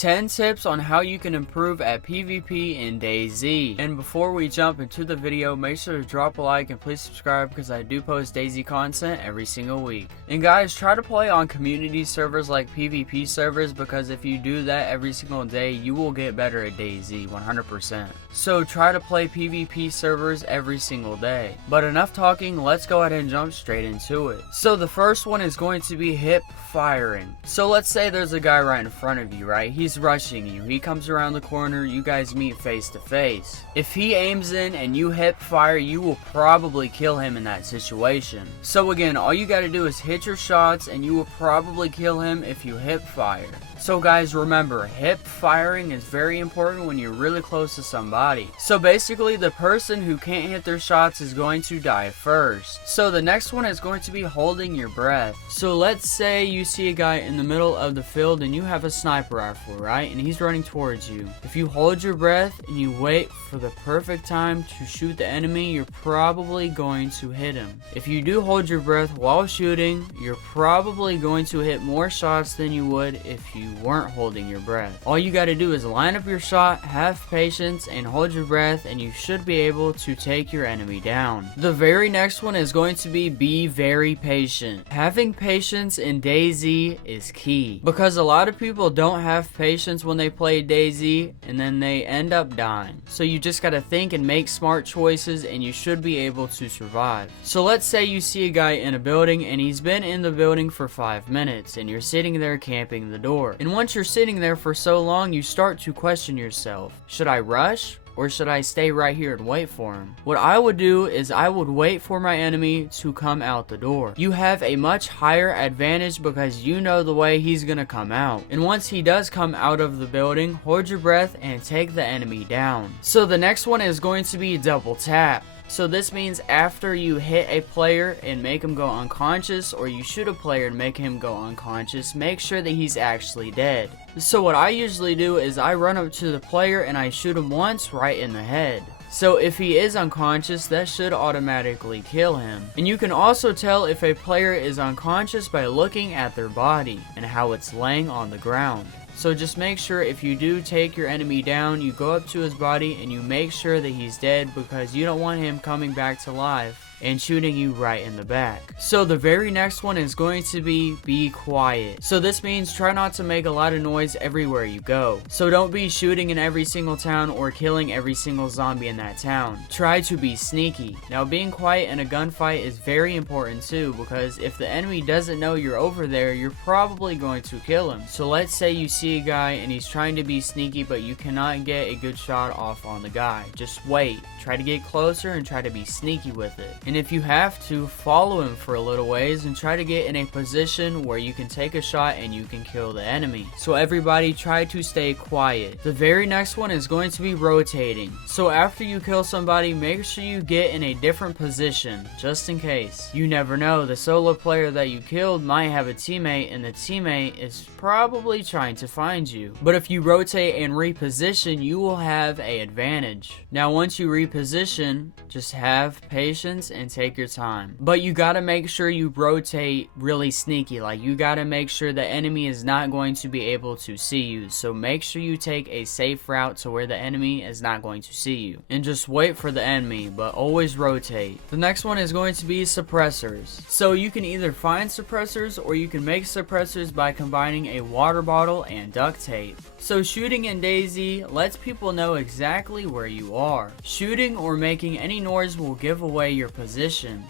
10 tips on how you can improve at PvP in DayZ. And before we jump into the video, make sure to drop a like and please subscribe because I do post DayZ content every single week. And guys, try to play on community servers like PvP servers, because if you do that every single day, you will get better at DayZ 100%. So try to play PvP servers every single day. But enough talking, let's go ahead and jump straight into it. So the first one is going to be Hipfiring. So let's say there's a guy right in front of you, right? He's rushing you. He comes around the corner, you guys meet face to face. If he aims in and you Hipfire, you will probably kill him in that situation. So again, all you gotta do is hit your shots and you will probably kill him if you Hipfire. So guys, remember, Hipfiring is very important when you're really close to somebody. So basically, the person who can't hit their shots is going to die first. So the next one is going to be holding your breath. So let's say you see a guy in the middle of the field and you have a sniper rifle, right? And he's running towards you. If you hold your breath and you wait for the perfect time to shoot the enemy, you're probably going to hit him. If you do hold your breath while shooting, you're probably going to hit more shots than you would if you weren't holding your breath. All you got to do is line up your shot, have patience, and hold your breath, and you should be able to take your enemy down. The very next one is going to be very patient. Having patience in DayZ is key, because a lot of people don't have patience when they play DayZ and then they end up dying. So you just got to think and make smart choices, and you should be able to survive. So let's say you see a guy in a building and he's been in the building for 5 minutes and you're sitting there camping the door. And once you're sitting there for so long, you start to question yourself. Should I rush? Or should I stay right here and wait for him? What I would do is I would wait for my enemy to come out the door. You have a much higher advantage because you know the way he's gonna come out. And once he does come out of the building, hold your breath and take the enemy down. So the next one is going to be double tap. So this means after you hit a player and make him go unconscious, or you shoot a player and make him go unconscious, make sure that he's actually dead. So what I usually do is I run up to the player and I shoot him once right in the head. So if he is unconscious, that should automatically kill him. And you can also tell if a player is unconscious by looking at their body and how it's laying on the ground. So just make sure if you do take your enemy down, you go up to his body and you make sure that he's dead, because you don't want him coming back to life and shooting you right in the back. So the very next one is going to be quiet. So this means try not to make a lot of noise everywhere you go. So don't be shooting in every single town or killing every single zombie in that town. Try to be sneaky. Now being quiet in a gunfight is very important too, because if the enemy doesn't know you're over there, you're probably going to kill him. So let's say you see a guy and he's trying to be sneaky, but you cannot get a good shot off on the guy. Just wait. Try to get closer and try to be sneaky with it. And if you have to, follow him for a little ways and try to get in a position where you can take a shot and you can kill the enemy. So everybody try to stay quiet. The very next one is going to be rotating. So after you kill somebody, make sure you get in a different position, just in case. You never know, the solo player that you killed might have a teammate and the teammate is probably trying to find you. But if you rotate and reposition, you will have an advantage. Now once you reposition, just have patience and take your time. But you gotta make sure you rotate really sneaky. Like, you gotta make sure the enemy is not going to be able to see you. So make sure you take a safe route to where the enemy is not going to see you. And just wait for the enemy, but always rotate. The next one is going to be suppressors. So you can either find suppressors or you can make suppressors by combining a water bottle and duct tape. So shooting in DayZ lets people know exactly where you are. Shooting or making any noise will give away your position.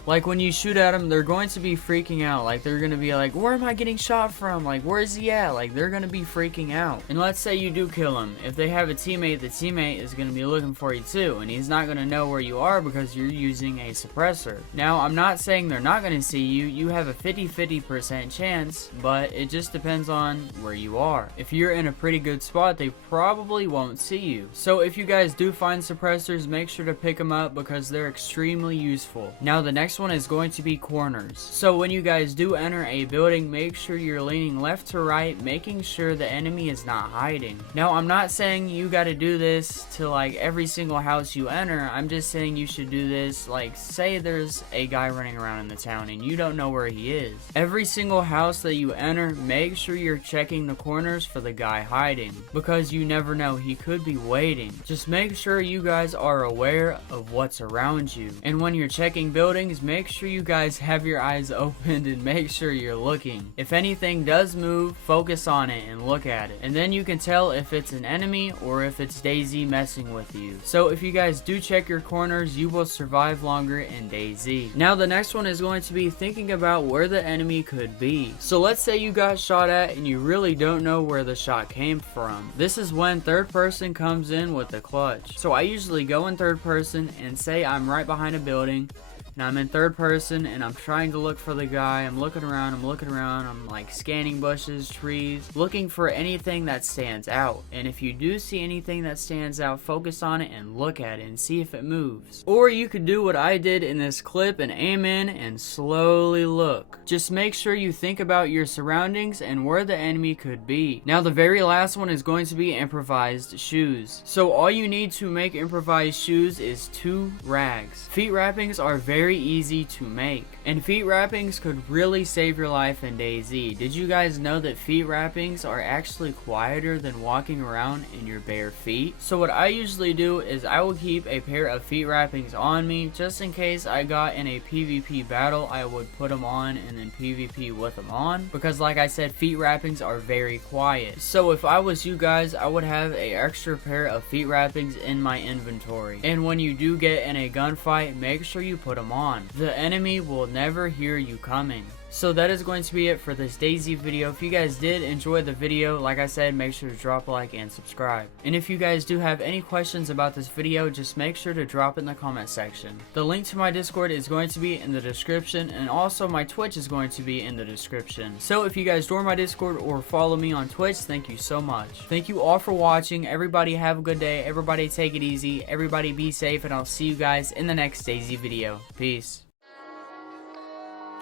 Like when you shoot at them, they're going to be freaking out. Like they're going to be like, where am I getting shot from? Like, where is he at? Like, they're going to be freaking out. And let's say you do kill him. If they have a teammate, the teammate is going to be looking for you too. And he's not going to know where you are because you're using a suppressor. Now, I'm not saying they're not going to see you. You have a 50% chance, but it just depends on where you are. If you're in a pretty good spot, they probably won't see you. So if you guys do find suppressors, make sure to pick them up because they're extremely useful. Now the next one is going to be corners. So when you guys do enter a building, make sure you're leaning left to right, making sure the enemy is not hiding. Now I'm not saying you got to do this to like every single house you enter. I'm just saying you should do this, like, say there's a guy running around in the town and you don't know where he is. Every single house that you enter, make sure you're checking the corners for the guy hiding. anything, because you never know, he could be waiting. Just make sure you guys are aware of what's around you. And when you're checking buildings, make sure you guys have your eyes opened and make sure you're looking. If anything does move, focus on it and look at it. And then you can tell if it's an enemy or if it's DayZ messing with you. So if you guys do check your corners, you will survive longer in DayZ. Now the next one is going to be thinking about where the enemy could be. So let's say you got shot at and you really don't know where the shot came from. This is when third person comes in with the clutch. So I usually go in third person and say I'm right behind a building. Now I'm in third person and I'm trying to look for the guy. I'm looking around, I'm like scanning bushes, trees, looking for anything that stands out. And if you do see anything that stands out, focus on it and look at it and see if it moves. Or you could do what I did in this clip and aim in and slowly look. Just make sure you think about your surroundings and where the enemy could be. Now the very last one is going to be improvised shoes. So all you need to make improvised shoes is 2 rags. Feet wrappings are very easy to make, and feet wrappings could really save your life in DayZ. Did you guys know that feet wrappings are actually quieter than walking around in your bare feet? So what I usually do is I will keep a pair of feet wrappings on me just in case I got in a PvP battle. I would put them on and then PvP with them on, because like I said, feet wrappings are very quiet. So if I was you guys, I would have an extra pair of feet wrappings in my inventory, and when you do get in a gunfight, make sure you put them on. The enemy will never hear you coming. So that is going to be it for this DayZ video. If you guys did enjoy the video, like I said, make sure to drop a like and subscribe. And if you guys do have any questions about this video, just make sure to drop it in the comment section. The link to my Discord is going to be in the description, and also my Twitch is going to be in the description. So if you guys join my Discord or follow me on Twitch, thank you so much. Thank you all for watching. Everybody have a good day. Everybody take it easy. Everybody be safe, and I'll see you guys in the next DayZ video. Peace.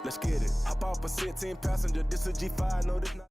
Let's get it. Hop off a 16 passenger. This a G5. No, this not.